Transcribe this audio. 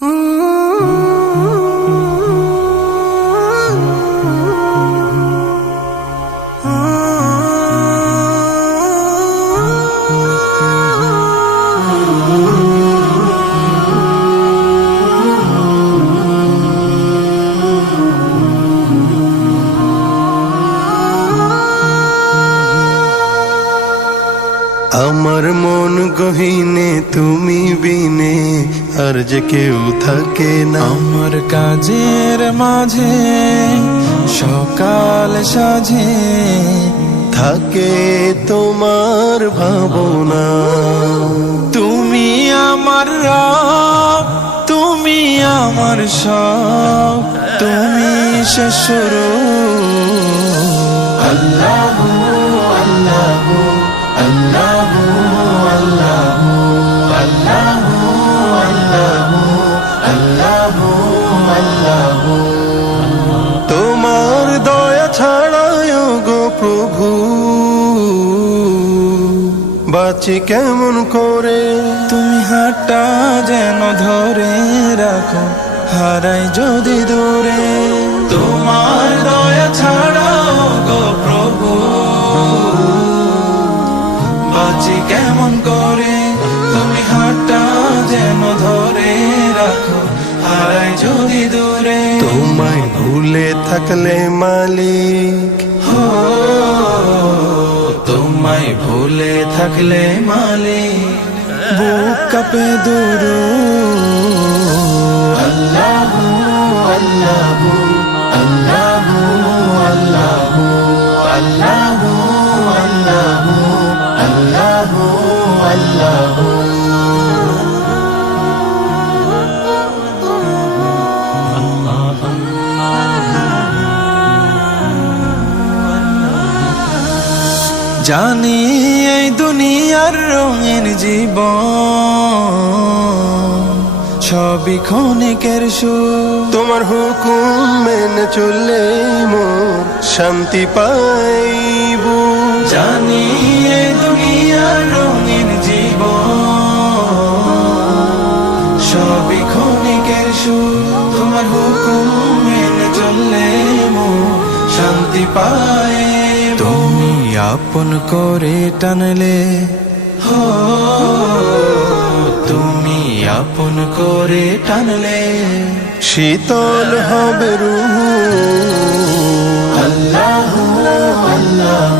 আমার মন গহীনে তুমি বিনে আর যে কেউ থাকে না। আমার কাজের মাঝে সকাল সাজে থাকে তোমার ভাবনা। তুমি আমার রব, তুমি আমার সব, তুমি শেষ শুরু। আল্লাহ আল্লাহ আল্লাহ আল্লাহ আল্লাহ আল্লাহ আল্লাহ। তোমার দয়া ছাড়ায় গো প্রভু বাঁচি কেমন করে। তুমি হাতটা যেন ধরে রাখো, হারাই যদি দূরে। তোমার দয়া ছাড়াও গো প্রভু বাঁচি কেমন করে। তুমি হাতটা যেন ধরে রাখো, হারাই যদি দূরে। তোমায় ভুলে থাকলে মালিক, তোমায় ভুলে থাকলে মালিক বুক কাঁপে দুরু। আল্লাহ আল্লাহ আল্লাহ আল্লাহ আল্লাহ আল্লাহ আল্লাহ আল্লাহ। জানি এই দুনিয়ার রঙের জীবন সবই ক্ষণিকের সুখ। তোমার হুকুম মেনে চললে মোর শান্তি পাইব। জানি এই দুনিয়ার রঙের জীবন সবই ক্ষণিকের সুখ। তোমার হুকুম মেনে চললে মোর শান্তি পায়। তুমি আপন করে টানলে, তুমি আপন করে টানলে শীতল হবে রূহ। আল্লাহ আল্লাহ